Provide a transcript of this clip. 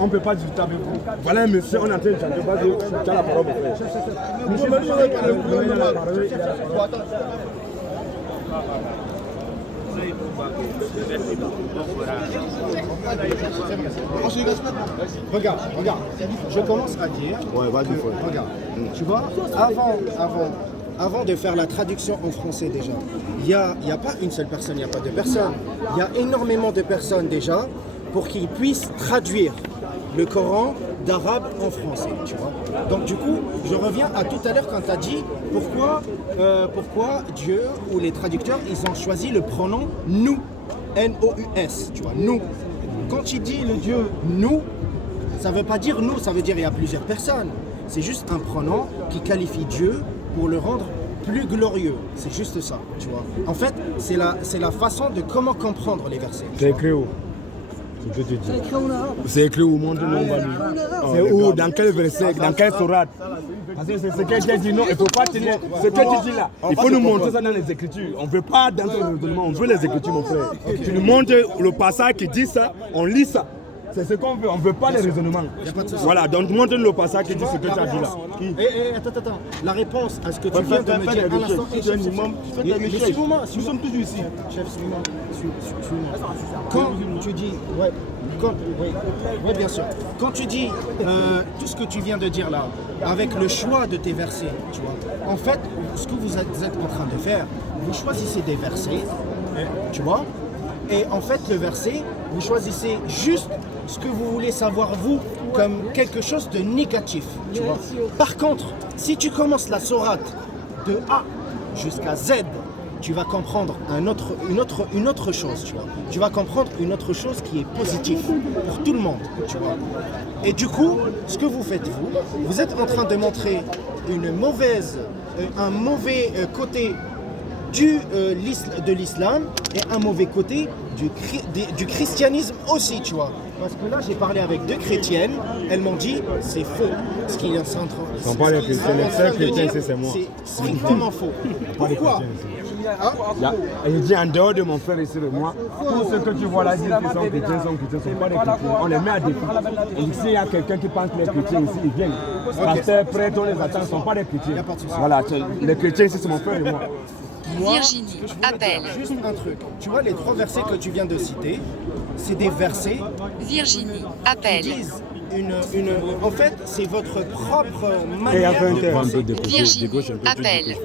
On ne peut pas discuter avec vous. Voilà un monsieur, on est en train de chanter. Tu as la parole, mon frère. Regarde, je commence à dire. Ouais, vas-y, regarde, tu vois, avant de faire la traduction en français déjà, il n'y a pas une seule personne, il n'y a pas deux personnes. Il y a énormément de personnes déjà pour qu'ils puissent traduire le Coran d'arabe en français, tu vois. Donc du coup, je reviens à tout à l'heure quand tu as dit pourquoi Dieu ou les traducteurs, ils ont choisi le pronom nous, N-O-U-S, tu vois, nous. Quand tu dis le Dieu nous, ça ne veut pas dire nous, ça veut dire il y a plusieurs personnes. C'est juste un pronom qui qualifie Dieu pour le rendre plus glorieux. C'est juste ça, tu vois. En fait, c'est la façon de comment comprendre les versets. C'est écrit où? C'est écrit où? Montre-nous. C'est où? Dans quel verset? Dans quelle sourate? Parce que c'est ce que Dieu dit. Non, il ne faut pas tenir ce que tu dis là. Il faut nous montrer ça dans les Écritures. On ne veut pas dans ton raisonnement, on veut les Écritures, mon frère. Tu nous montres le passage qui dit ça, on lit ça. C'est ce qu'on veut, on ne veut pas les raisonnements. Voilà, donc montre le passage qui dit ce que tu as dit là. Attends. La réponse à ce que tu viens de me dire à l'instant, nous sommes tous ici. Chef, suis-moi. Quand tu dis, oui, bien sûr. Quand tu dis tout ce que tu viens de dire là, avec le choix de tes versets, tu vois, en fait, ce que vous êtes en train de faire, vous choisissez des versets, tu vois, et en fait, le verset, vous choisissez juste ce que vous voulez savoir, vous, comme quelque chose de négatif. Tu vois. Par contre, si tu commences la sourate de A jusqu'à Z, tu vas comprendre une autre chose. Tu vois. Tu vas comprendre une autre chose qui est positive pour tout le monde. Tu vois. Et du coup, ce que vous faites, vous êtes en train de montrer un mauvais côté de l'islam et un mauvais côté du christianisme aussi, tu vois. Parce que là, j'ai parlé avec deux chrétiennes, elles m'ont dit c'est faux. Ce qu'ils sont en train de dire, Ce sont pas les chrétiens, les seuls chrétiens ici, c'est moi. C'est strictement faux. Pourquoi? Il dit en dehors de mon frère ici de moi, tous ceux que tu vois là dire qu'ils sont chrétiens, ne sont pas des chrétiens. On les met à défi. Et ici, il y a quelqu'un qui pense que les chrétiens ici, ils viennent. Pasteur, prêtre, on les attend, ils ne sont pas des chrétiens. Voilà, les chrétiens ici, c'est mon frère et moi. Virginie, appelle. Juste un truc. Tu vois, les 3 versets que tu viens de citer, c'est des versets Virginie, appelle. qui disent en fait, c'est votre propre manière de penser. Virginie, appelle.